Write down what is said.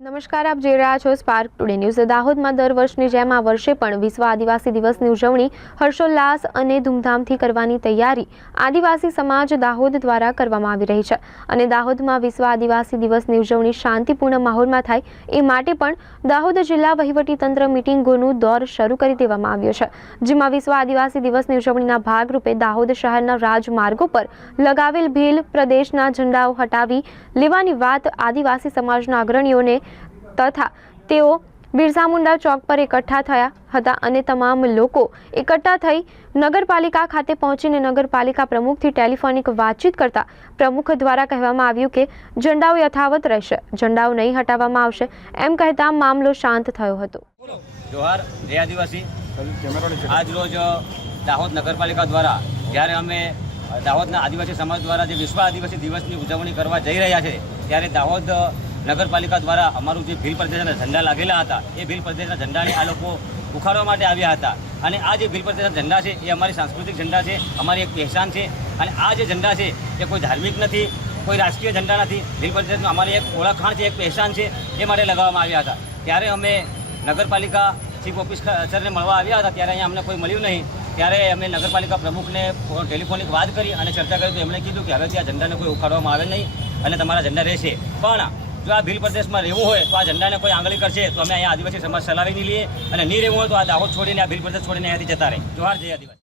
નમસ્કાર, આપ જોઈ રહ્યા છો સ્પાર્ક ટુડે ન્યૂઝ દાહોદમાં દર વર્ષની જેમ આ વર્ષે પણ વિશ્વ આદિવાસી દિવસની ઉજવણી હર્ષોલ્લાસ અને ધૂમધામથી કરવાની તૈયારી આદિવાસી સમાજ દાહોદ દ્વારા કરવામાં આવી રહી છે. અને દાહોદમાં વિશ્વ આદિવાસી દિવસની ઉજવણી શાંતિપૂર્ણ માહોલમાં થાય એ માટે પણ દાહોદ જિલ્લા વહીવટીતંત્ર મિટિંગોનું દોર શરૂ કરી દેવામાં આવ્યો છે. જેમાં વિશ્વ આદિવાસી દિવસની ઉજવણીના ભાગરૂપે દાહોદ શહેરના રાજમાર્ગો પર લગાવેલ ભીલ પ્રદેશના ઝંડાઓ હટાવી લેવાની વાત આદિવાસી સમાજના અગ્રણીઓને તથા તેઓ બિરસા મુંડા ચોક પર એકઠા થયા હતા અને તમામ લોકો એકઠા થઈ નગરપાલિકા ખાતે પહોંચીને નગરપાલિકા પ્રમુખથી ટેલિફોનિક વાતચીત કરતા પ્રમુખ દ્વારા કહેવામાં આવ્યું કે ઝંડાઓ યથાવત રહેશે ઝંડાઓ નહીં હટાવવામાં આવશે એમ કહેતા મામલો શાંત થયો હતો. જોહાર જય આદિવાસી. આજ રોજ દાહોદ નગરપાલિકા દ્વારા જ્યારે અમે દાહોદના આદિવાસી સમાજ દ્વારા જે વિશ્વ આદિવાસી દિવસની ઉજવણી કરવા જઈ રહ્યા છે ત્યારે દાહોદ નગરપાલિકા દ્વારા અમારું જે ભીલ પ્રદેશના ઝંડા લાગેલા હતા, એ ભીલ પ્રદેશના ઝંડાને આ લોકો ઉખાડવા માટે આવ્યા હતા. અને આ જે ભીલ પ્રદેશના ઝંડા છે, એ અમારી સાંસ્કૃતિક ઝંડા છે, અમારી એક પહેચાન છે. અને આ જે ઝંડા છે, એ કોઈ ધાર્મિક નથી, કોઈ રાજકીય ઝંડા નથી. ભીલ પ્રદેશનું અમારી એક ઓળખાણ છે, એક પહેચાન છે, એ માટે લગાવવામાં આવ્યા હતા. ત્યારે અમે નગરપાલિકા ચીફ ઓફિસરને મળવા આવ્યા હતા, ત્યારે અહીંયા અમને કોઈ મળ્યું નહીં. ત્યારે અમે નગરપાલિકા પ્રમુખને ટેલિફોનિક વાત કરી અને ચર્ચા કરી, તો એમણે કીધું કે હવેથી આ ઝંડાને કોઈ ઉખાડવામાં આવે નહીં અને તમારા ઝંડા રહેશે. પણ જો આ ભીલ પ્રદેશમાં રહેવું હોય તો આ ઝંડાને કોઈ આંગળી કરશે, તો અમે અહીંયા આદિવાસી સમાજ ચલાવી લઈએ અને નહીં રહેવું હોય તો આ દાહોદ છોડીને, આ ભીલ પ્રદેશ છોડીને અહીંયાથી જતા રહે. જોહાર, જય આદિવાસી.